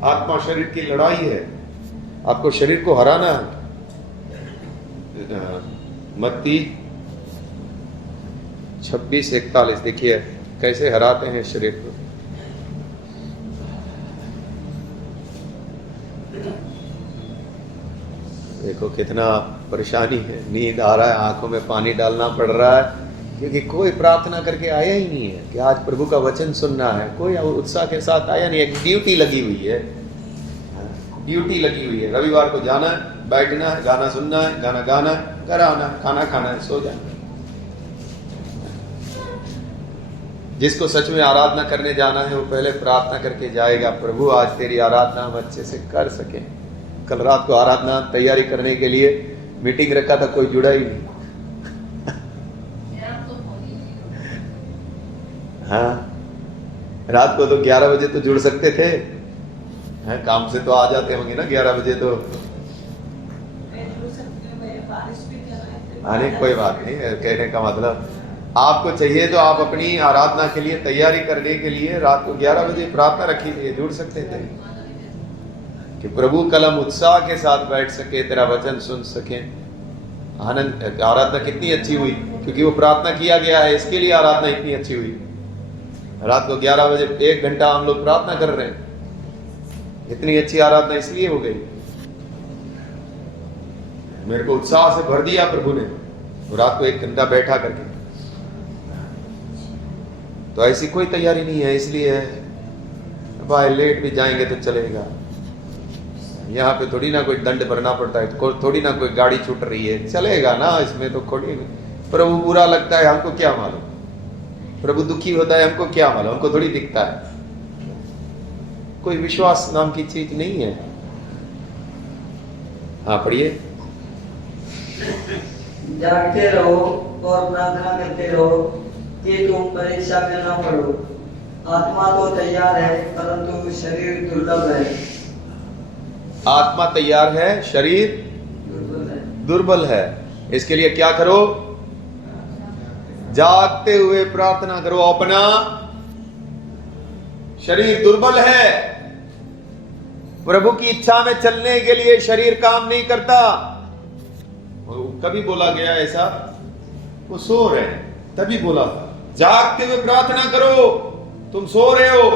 आत्मा शरीर की लड़ाई है, आपको शरीर को हराना है। मत्ती 26:41 देखिए कैसे हराते हैं शरीर को। देखो कितना परेशानी है, नींद आ रहा है, आंखों में पानी डालना पड़ रहा है, क्योंकि कोई प्रार्थना करके आया ही नहीं है कि आज प्रभु का वचन सुनना है। कोई उत्साह के साथ आया नहीं। एक ड्यूटी लगी हुई है, ड्यूटी लगी हुई है। रविवार को जाना है, बैठना है, गाना सुनना है, गाना गाना है, घर आना, खाना खाना है, सो जाना। जिसको सच में आराधना करने जाना है वो पहले प्रार्थना करके जाएगा, प्रभु आज तेरी आराधना हम अच्छे से कर सके। कल रात को आराधना तैयारी करने के लिए मीटिंग रखा था, कोई जुड़ा ही नहीं। हाँ, रात को तो 11 बजे तो जुड़ सकते थे, हैं, काम से तो आ जाते होंगे ना 11 बजे तो। अरे कोई बात नहीं, कहने का मतलब आपको चाहिए तो आप अपनी आराधना के लिए तैयारी करने के लिए रात को 11 बजे प्रार्थना रखी थी, जुड़ सकते थे कि प्रभु कल हम उत्साह के साथ बैठ सके, तेरा वचन सुन सके। आनंद, आराधना कितनी अच्छी हुई क्योंकि वो प्रार्थना किया गया है, इसके लिए आराधना इतनी अच्छी हुई। रात को 11 बजे 1 घंटा हम लोग प्रार्थना कर रहे हैं, इतनी अच्छी आराधना इसलिए हो गई। मेरे को उत्साह से भर दिया प्रभु ने, रात को 1 घंटा बैठा करके। तो ऐसी कोई तैयारी नहीं है, इसलिए भाई लेट भी जाएंगे तो चलेगा। यहाँ पे थोड़ी ना कोई दंड भरना पड़ता है, थोड़ी ना कोई गाड़ी छूट रही है, चलेगा ना। इसमें तो थोड़ी, प्रभु बुरा लगता है हमको क्या मालूम, प्रभु दुखी होता है हमको क्या मालूम, हमको थोड़ी दिखता है। कोई विश्वास नाम की चीज नहीं है। हाँ पढ़िए। जागते रहो और प्रार्थना करते रहो कि तुम परीक्षा में न पड़ो। आत्मा तो तैयार है परंतु शरीर दुर्बल है। आत्मा तैयार है, शरीर दुर्बल है। इसके लिए क्या करो? जागते हुए प्रार्थना करो। अपना शरीर दुर्बल है, प्रभु की इच्छा में चलने के लिए शरीर काम नहीं करता। कभी बोला गया ऐसा? वो सो रहे हैं तभी बोला, जागते हुए प्रार्थना करो, तुम सो रहे हो।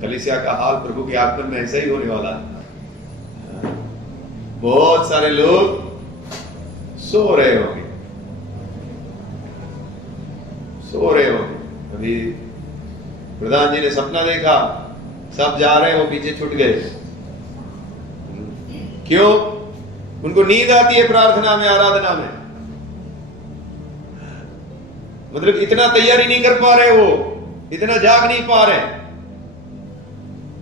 कलीसिया का हाल प्रभु के आगमन में ऐसा ही होने वाला है। बहुत सारे लोग सो रहे होंगे, सो रहे होंगे। अभी प्रधान जी ने सपना देखा, सब जा रहे हो, पीछे छूट गए। क्यों? उनको नींद आती है प्रार्थना में, आराधना में। मतलब इतना तैयारी नहीं कर पा रहे, वो इतना जाग नहीं पा रहे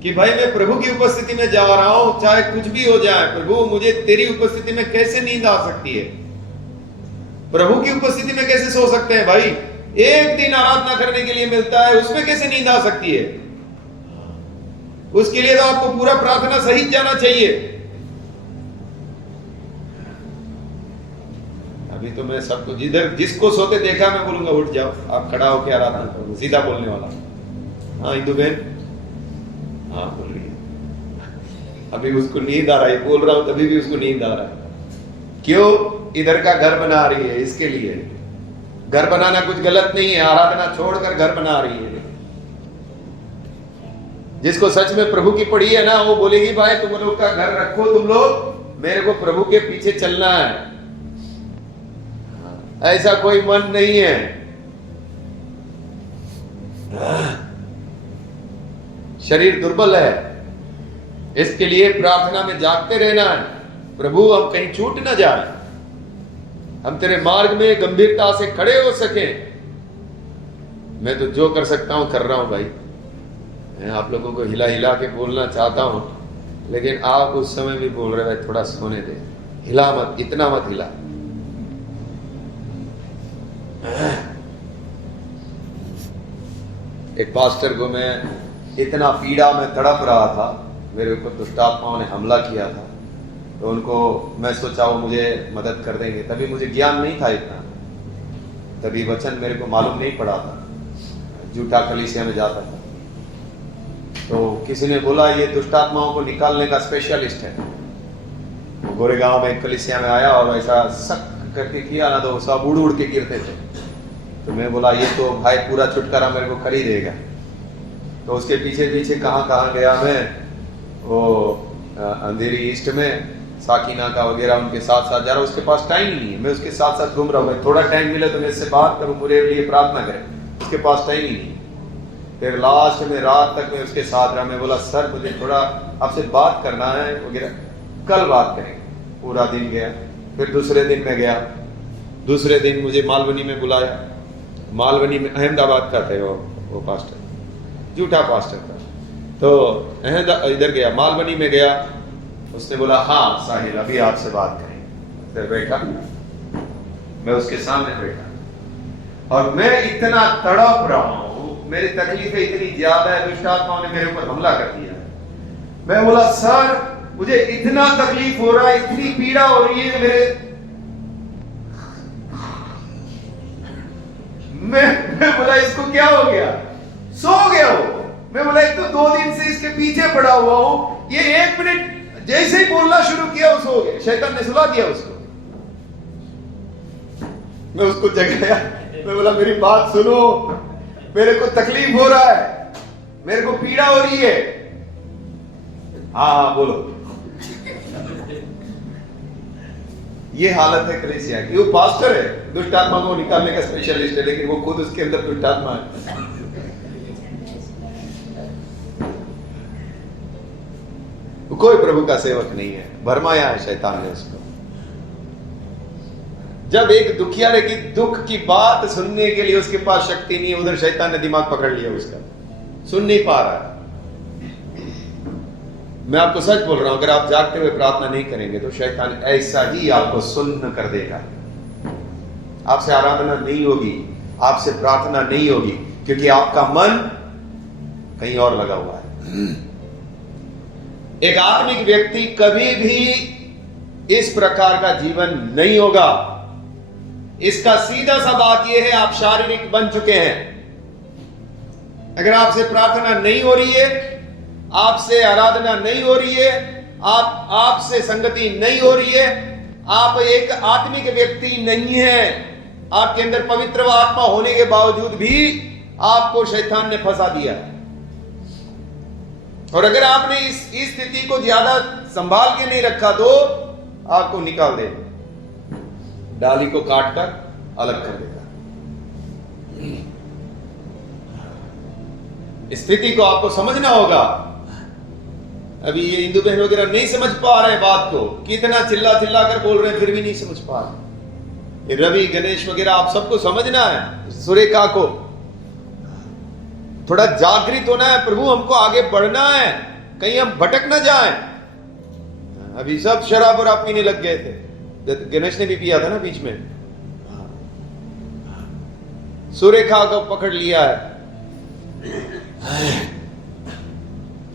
कि भाई मैं प्रभु की उपस्थिति में जा रहा हूं, चाहे कुछ भी हो जाए, प्रभु मुझे तेरी उपस्थिति में कैसे नींद आ सकती है? प्रभु की उपस्थिति में कैसे सो सकते हैं भाई? एक दिन आराधना करने के लिए मिलता है, उसमें कैसे नींद आ सकती है? उसके लिए तो आपको पूरा प्रार्थना सहित जाना चाहिए। अभी तो मैं सबको जिधर जिसको सोते देखा मैं बोलूंगा उठ जाओ, आप खड़ा होकर आराधना करो, सीधा बोलने वाला। हाँ इंदु बहन, हाँ बोल रही है। अभी उसको नींद आ रहा है, बोल रहा हूं तभी भी उसको नींद आ रहा है। क्यों? इधर का घर बना रही है, इसके लिए। घर बनाना कुछ गलत नहीं है, आराधना छोड़कर घर बना रही है। जिसको सच में प्रभु की पड़ी है ना, वो बोलेगी भाई तुम लोग का घर रखो तुम लोग, मेरे को प्रभु के पीछे चलना है। ऐसा कोई मन नहीं है। शरीर दुर्बल है, इसके लिए प्रार्थना में जागते रहना है। प्रभु हम कहीं छूट ना जाए, हम तेरे मार्ग में गंभीरता से खड़े हो सके। मैं तो जो कर सकता हूं कर रहा हूं भाई। मैं आप लोगों को हिला हिला के बोलना चाहता हूं, लेकिन आप उस समय भी बोल रहे भाई थोड़ा सोने दे, हिला मत, इतना मत हिला। एक पास्टर को मैं इतना पीड़ा में तड़प रहा था, मेरे ऊपर दुष्ट आत्माओं ने हमला किया था, तो उनको मैं सोचा वो मुझे मदद कर देंगे। तभी मुझे ज्ञान नहीं था इतना, तभी वचन मेरे को मालूम नहीं पड़ा था। झूठा कलीसिया में जाता था, तो किसी ने बोला ये दुष्ट आत्माओं को निकालने का स्पेशलिस्ट है। वो गोरेगांव में एक कलीसिया में आया और ऐसा सख्त करके किया ना, तो सब उड़ उड़ के गिरते थे। तो मैं बोला ये तो भाई पूरा छुटकारा मेरे को कर ही देगा। तो उसके पीछे पीछे कहाँ गया मैं, वो अंधेरी ईस्ट में साकिना का वगैरह उनके साथ साथ जा रहा हूँ। उसके पास टाइम ही नहीं है, मैं उसके साथ साथ घूम रहा हूँ। थोड़ा टाइम मिले तो मैं इससे बात करूँ, मेरे लिए प्रार्थना करें, उसके पास टाइम ही नहीं। फिर लास्ट में रात तक मैं उसके साथ रहा। मैं बोला सर मुझे थोड़ा आपसे बात करना है वगैरह, कल बात करेंगे। पूरा दिन गया। फिर दूसरे दिन मैं गया, दूसरे दिन मुझे मालवनी में बुलाया। मालवनी में अहमदाबाद का थे वो पास्टर, झूठा पास्टर था। तो इधर गया, मालवनी में गया। उसने बोला हाँ साहिल अभी आपसे बात करेंगे। फिर बैठा, मैं उसके सामने बैठा और मैं इतना तड़प रहा हूं, मेरी तकलीफें इतनी ज्यादा है, दुष्ट आत्माओं ने मेरे ऊपर हमला कर दिया। मैं बोला सर मुझे इतना तकलीफ हो रहा है, इतनी पीड़ा हो रही है मेरे। मैं बोला इसको क्या हो गया? सो गया वो। मैं बोला एक तो 2 दिन से इसके पीछे पड़ा हुआ हूं, ये 1 मिनट जैसे ही बोलना शुरू किया वो सो गया। शैतान ने सुला दिया उसको। मैं उसको जगाया, मैं बोला मेरी बात सुनो, मेरे को तकलीफ हो रहा है, मेरे को पीड़ा हो रही है। हाँ बोलो। ये हालत है कलीसिया की। वो पास्टर है, दुष्ट आत्मा को निकालने का स्पेशलिस्ट है, लेकिन वो खुद उसके अंदर दुष्ट आत्मा है। कोई प्रभु का सेवक नहीं है, भरमाया है शैतान ने उसको। जब एक दुखियारे की दुख की बात सुनने के लिए उसके पास शक्ति नहीं है, उधर शैतान ने दिमाग पकड़ लिया उसका, सुन नहीं पा रहा है। मैं आपको सच बोल रहा हूं, अगर आप जागते हुए प्रार्थना नहीं करेंगे तो शैतान ऐसा ही आपको सुन्न कर देगा। आपसे आराधना नहीं होगी, आपसे प्रार्थना नहीं होगी, क्योंकि आपका मन कहीं और लगा हुआ है। एक आत्मिक व्यक्ति कभी भी इस प्रकार का जीवन नहीं होगा। इसका सीधा सा बात यह है, आप शारीरिक बन चुके हैं। अगर आपसे प्रार्थना नहीं हो रही है, आपसे आराधना नहीं हो रही है, आपसे संगति नहीं हो रही है, आप एक आत्मिक व्यक्ति नहीं है। आपके अंदर पवित्र आत्मा होने के बावजूद भी आपको शैतान ने फंसा दिया। और अगर आपने इस स्थिति को ज्यादा संभाल के नहीं रखा तो आपको निकाल दे, डाली को काटकर अलग कर देगा। स्थिति को आपको समझना होगा। अभी ये हिंदू बहन वगैरह नहीं समझ पा रहे बात को, कितना चिल्ला चिल्ला कर बोल रहे हैं, फिर भी नहीं समझ पा रहे। रवि गणेश वगैरह आप सबको समझना है, सुरेखा को थोड़ा जागृत होना है। प्रभु हमको आगे बढ़ना है, कहीं हम भटक ना जाएं। अभी सब शराब और आप पीने लग गए थे, गणेश ने भी पिया था ना बीच में। सुरेखा को पकड़ लिया है,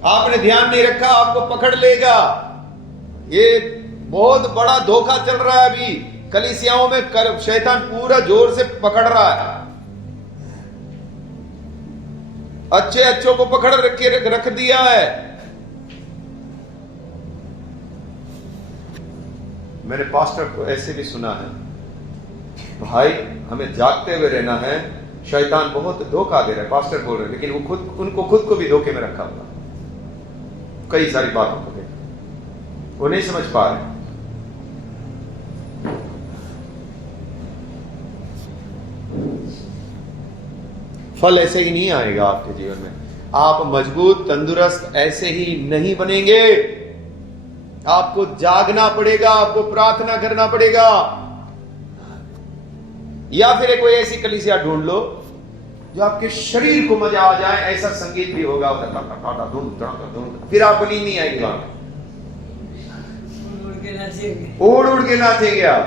आपने ध्यान नहीं रखा, आपको पकड़ लेगा। ये बहुत बड़ा धोखा चल रहा है अभी कलीसियाओं में, शैतान पूरा जोर से पकड़ रहा है। अच्छे अच्छों को पकड़ रख दिया है। मैंने पास्टर को ऐसे भी सुना है, भाई हमें जागते हुए रहना है, शैतान बहुत धोखा दे रहा है, पास्टर बोल रहे हैं, लेकिन वो उनको खुद को भी धोखे में रखा हुआ, कई सारी बातों को देखा, वो नहीं समझ पा रहे। फल ऐसे ही नहीं आएगा आपके जीवन में। आप मजबूत तंदुरुस्त ऐसे ही नहीं बनेंगे। आपको जागना पड़ेगा, आपको प्रार्थना करना पड़ेगा, या फिर कोई ऐसी कलीसिया ढूंढ लो जो आपके शरीर को मजा आ जाए, ऐसा संगीत भी होगा, फिर आपको नींद नहीं आएगी, वहां उड़ उड़ के नाचेंगे आप,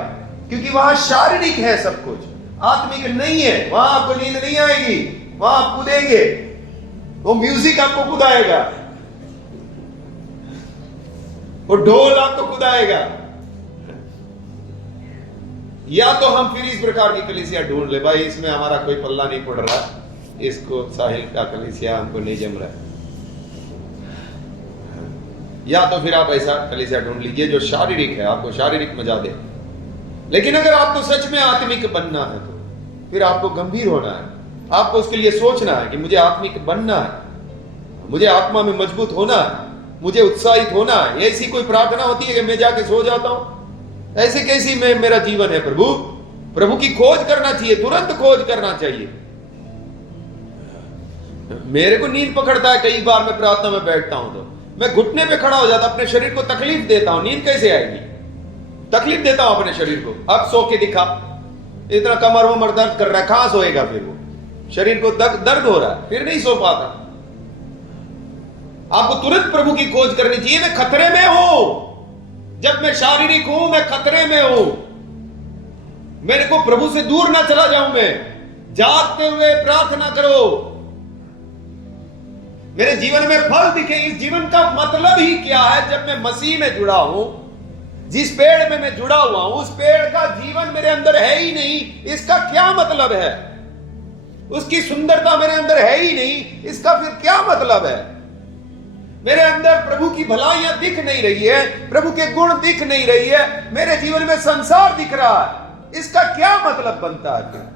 क्योंकि वहां शारीरिक है सब कुछ, आत्मिक नहीं है। वहां आपको नींद नहीं आएगी, वहां आप कूदेंगे, वो म्यूजिक आपको कुदाएगा, वो ढोल आपको कुदाएगा। या तो हम फिर इस प्रकार की कलीसिया ढूंढ ले, भाई इसमें हमारा कोई पल्ला नहीं पड़ रहा, इसको साहिल का कलीसिया हमको नहीं जम रहा है। या तो फिर आप ऐसा कलीसिया ढूंढ लीजिए जो शारीरिक है, आपको शारीरिक मजा दे। लेकिन अगर आपको सच में आत्मिक बनना है तो फिर आपको गंभीर होना है, आपको उसके लिए सोचना है कि मुझे आत्मिक बनना है, मुझे आत्मा में मजबूत होना है, मुझे उत्साहित होना है। ऐसी कोई प्रार्थना होती है कि मैं जाके सो जाता हूं, ऐसे कैसी में मेरा जीवन है? प्रभु की खोज करना चाहिए, तुरंत खोज करना चाहिए। मेरे को नींद पकड़ता है, कई बार मैं प्रार्थना में बैठता हूं तो मैं घुटने पे खड़ा हो जाता, अपने शरीर को तकलीफ देता हूं। नींद कैसे आएगी? तकलीफ देता हूं अपने शरीर को। अब सो के दिखा, इतना कमर वमर दर्द कर रहा है, कहां सोएगा? फिर वो शरीर को दर्द हो रहा है, फिर नहीं सो पाता। आपको तुरंत प्रभु की खोज करनी चाहिए। मैं खतरे में हूं, जब मैं शारीरिक हूं मैं खतरे में हूं, मेरे को प्रभु से दूर ना चला जाऊं। मैं जागते हुए प्रार्थना करो, मेरे जीवन में फल दिखे। इस जीवन का मतलब ही क्या है? जब मैं मसीह में जुड़ा हूं, जिस पेड़ में मैं जुड़ा हुआ हूं, उस पेड़ का जीवन मेरे अंदर है ही नहीं, इसका क्या मतलब है? उसकी सुंदरता मेरे अंदर है ही नहीं, इसका फिर क्या मतलब है? मेरे अंदर प्रभु की भलाइयां दिख नहीं रही है, प्रभु के गुण दिख नहीं रही है, मेरे जीवन में संसार दिख रहा है, इसका क्या मतलब बनता है? फिर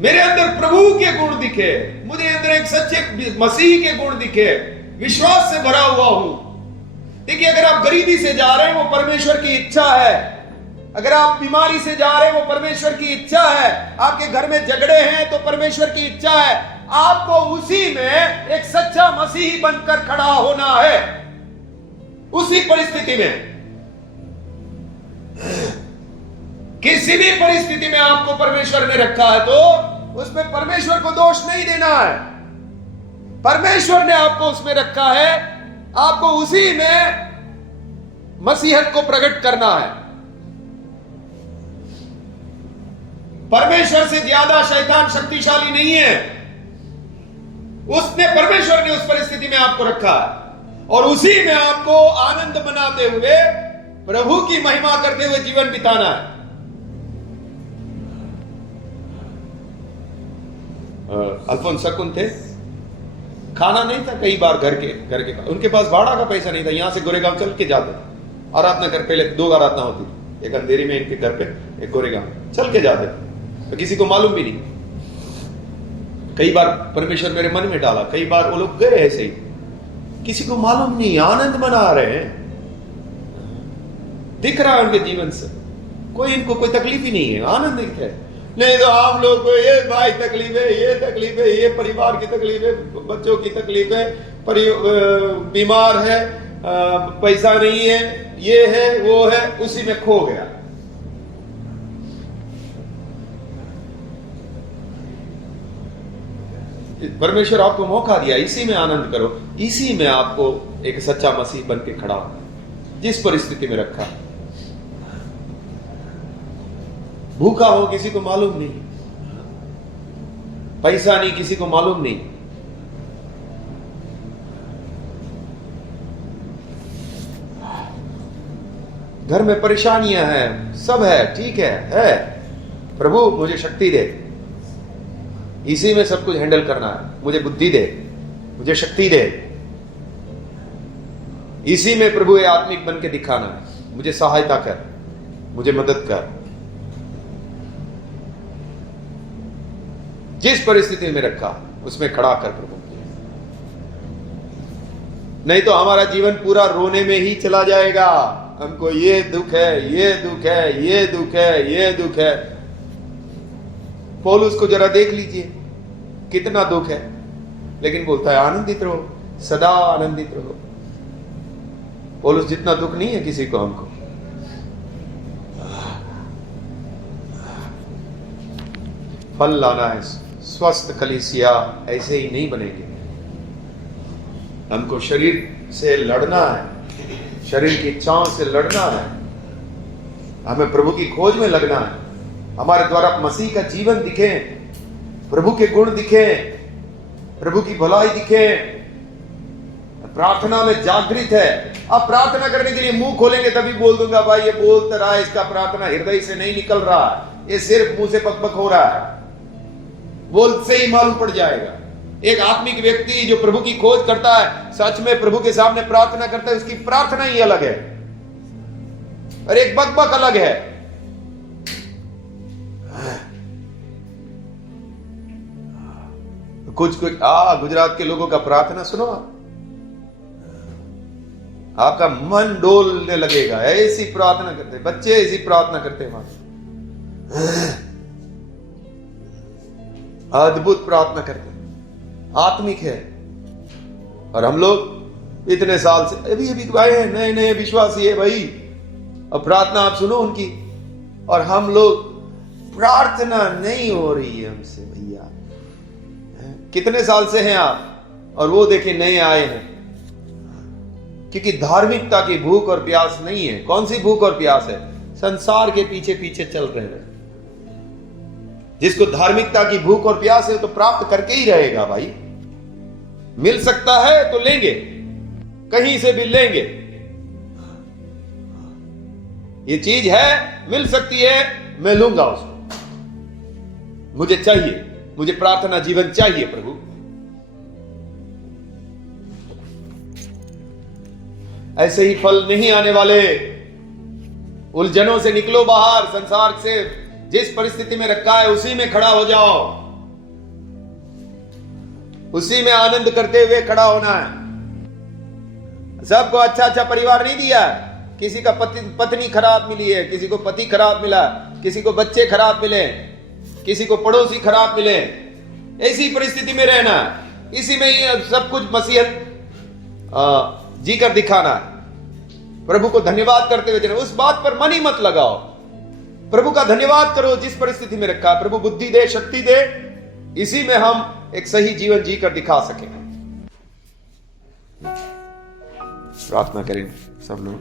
मेरे अंदर प्रभु के गुण दिखे, मुझे अंदर एक सच्चे मसीह के गुण दिखे, विश्वास से भरा हुआ हूं। देखिए, अगर आप गरीबी से जा रहे हैं वो परमेश्वर की इच्छा है, अगर आप बीमारी से जा रहे हैं वो परमेश्वर की इच्छा है, आपके घर में झगड़े हैं तो परमेश्वर की इच्छा है। आपको उसी में एक सच्चा मसीही बनकर खड़ा होना है, उसी परिस्थिति में। किसी भी परिस्थिति में आपको परमेश्वर ने रखा है तो उसमें परमेश्वर को दोष नहीं देना है। परमेश्वर ने आपको उसमें रखा है, आपको उसी में मसीहत को प्रकट करना है। परमेश्वर से ज्यादा शैतान शक्तिशाली नहीं है। परमेश्वर ने उस परिस्थिति में आपको रखा है और उसी में आपको आनंद मनाते हुए प्रभु की महिमा करते हुए जीवन बिताना है। अल्फोंस शकुन थे, खाना नहीं था कई बार घर के उनके पास भाड़ा का पैसा नहीं था, यहां से गोरेगांव चल के जाते, आराधना कर, पहले 2 आराधना होती थी, एक अंधेरी में इनके घर पे, एक गोरेगांव, चल के जाते, तो किसी को मालूम भी नहीं। कई बार परमेश्वर मेरे मन में डाला, कई बार वो लोग गए ऐसे ही, किसी को मालूम नहीं, आनंद मना रहे हैं, दिख रहा है उनके जीवन से, कोई इनको कोई तकलीफ ही नहीं है, आनंदित है। नहीं तो हम लोग को ये भाई तकलीफ है, ये तकलीफ है, ये परिवार की तकलीफ है, बच्चों की तकलीफ है, बीमार है, पैसा नहीं है, ये है वो है, उसी में खो गया। परमेश्वर आपको मौका दिया, इसी में आनंद करो, इसी में आपको एक सच्चा मसीह बन के खड़ा हो, जिस परिस्थिति में रखा। भूखा हो किसी को मालूम नहीं, पैसा नहीं किसी को मालूम नहीं, घर में परेशानियां हैं, सब है, ठीक है। प्रभु मुझे शक्ति दे, इसी में सब कुछ हैंडल करना है, मुझे बुद्धि दे, मुझे शक्ति दे, इसी में प्रभु ये आत्मिक बन के दिखाना है, मुझे सहायता कर, मुझे मदद कर। जिस परिस्थिति में रखा उसमें खड़ा कर प्रभु, नहीं तो हमारा जीवन पूरा रोने में ही चला जाएगा। हमको ये दुख है, ये दुख है, ये दुख है, ये दुख है। पौलुस को जरा देख लीजिए, कितना दुख है, लेकिन बोलता है आनंदित रहो, सदा आनंदित रहो। पौलुस जितना दुख नहीं है किसी को हमको। फल लाना है, स्वस्थ कलीसिया ऐसे ही नहीं बनेंगे। हमको शरीर से लड़ना है, शरीर की इच्छाओं से लड़ना है, हमें प्रभु की खोज में लगना है। हमारे द्वारा मसीह का जीवन दिखे, प्रभु के गुण दिखे, प्रभु की भलाई दिखे, प्रार्थना में जागृत है। अब प्रार्थना करने के लिए मुंह खोलेंगे तभी बोल दूंगा भाई ये बोलता रहा है, इसका प्रार्थना हृदय से नहीं निकल रहा है, ये सिर्फ मुंह से बकबक हो रहा है, बोल से ही मालूम पड़ जाएगा। एक आत्मिक व्यक्ति जो प्रभु की खोज करता है, सच में प्रभु के सामने प्रार्थना करता है, उसकी प्रार्थना ही अलग है और एक बकबक अलग है। कुछ गुजरात के लोगों का प्रार्थना सुनो, आपका मन डोलने लगेगा। ऐसी प्रार्थना करते बच्चे, ऐसी प्रार्थना करते वहां, अद्भुत प्रार्थना करते, आत्मिक है। और हम लोग इतने साल से अभी आए हैं, नए नए विश्वासी है भाई, और प्रार्थना आप सुनो उनकी, और हम लोग प्रार्थना नहीं हो रही है हमसे भैया। कितने साल से हैं आप, और वो देखे नए आए हैं, क्योंकि धार्मिकता की भूख और प्यास नहीं है। कौन सी भूख और प्यास है? संसार के पीछे पीछे चल रहे हैं। जिसको धार्मिकता की भूख और प्यास है तो प्राप्त करके ही रहेगा भाई। मिल सकता है तो लेंगे, कहीं से भी लेंगे। ये चीज है, मिल सकती है, मैं लूंगा उसको, मुझे चाहिए, मुझे प्रार्थना जीवन चाहिए प्रभु। ऐसे ही फल नहीं आने वाले। उलझनों से निकलो बाहर, संसार से जिस परिस्थिति में रखा है उसी में खड़ा हो जाओ, उसी में आनंद करते हुए खड़ा होना है। सबको अच्छा अच्छा परिवार नहीं दिया, किसी का पत्नी खराब मिली है, किसी को पति खराब मिला, किसी को बच्चे खराब मिले, किसी को पड़ोसी खराब मिले। ऐसी परिस्थिति में रहना, इसी में ही सब कुछ मसीहत जी कर दिखाना, प्रभु को धन्यवाद करते हुए देना। उस बात पर मन ही मत लगाओ, प्रभु का धन्यवाद करो जिस परिस्थिति में रखा। प्रभु बुद्धि दे, शक्ति दे, इसी में हम एक सही जीवन जी कर दिखा सकें। प्रार्थना करें सब लोग।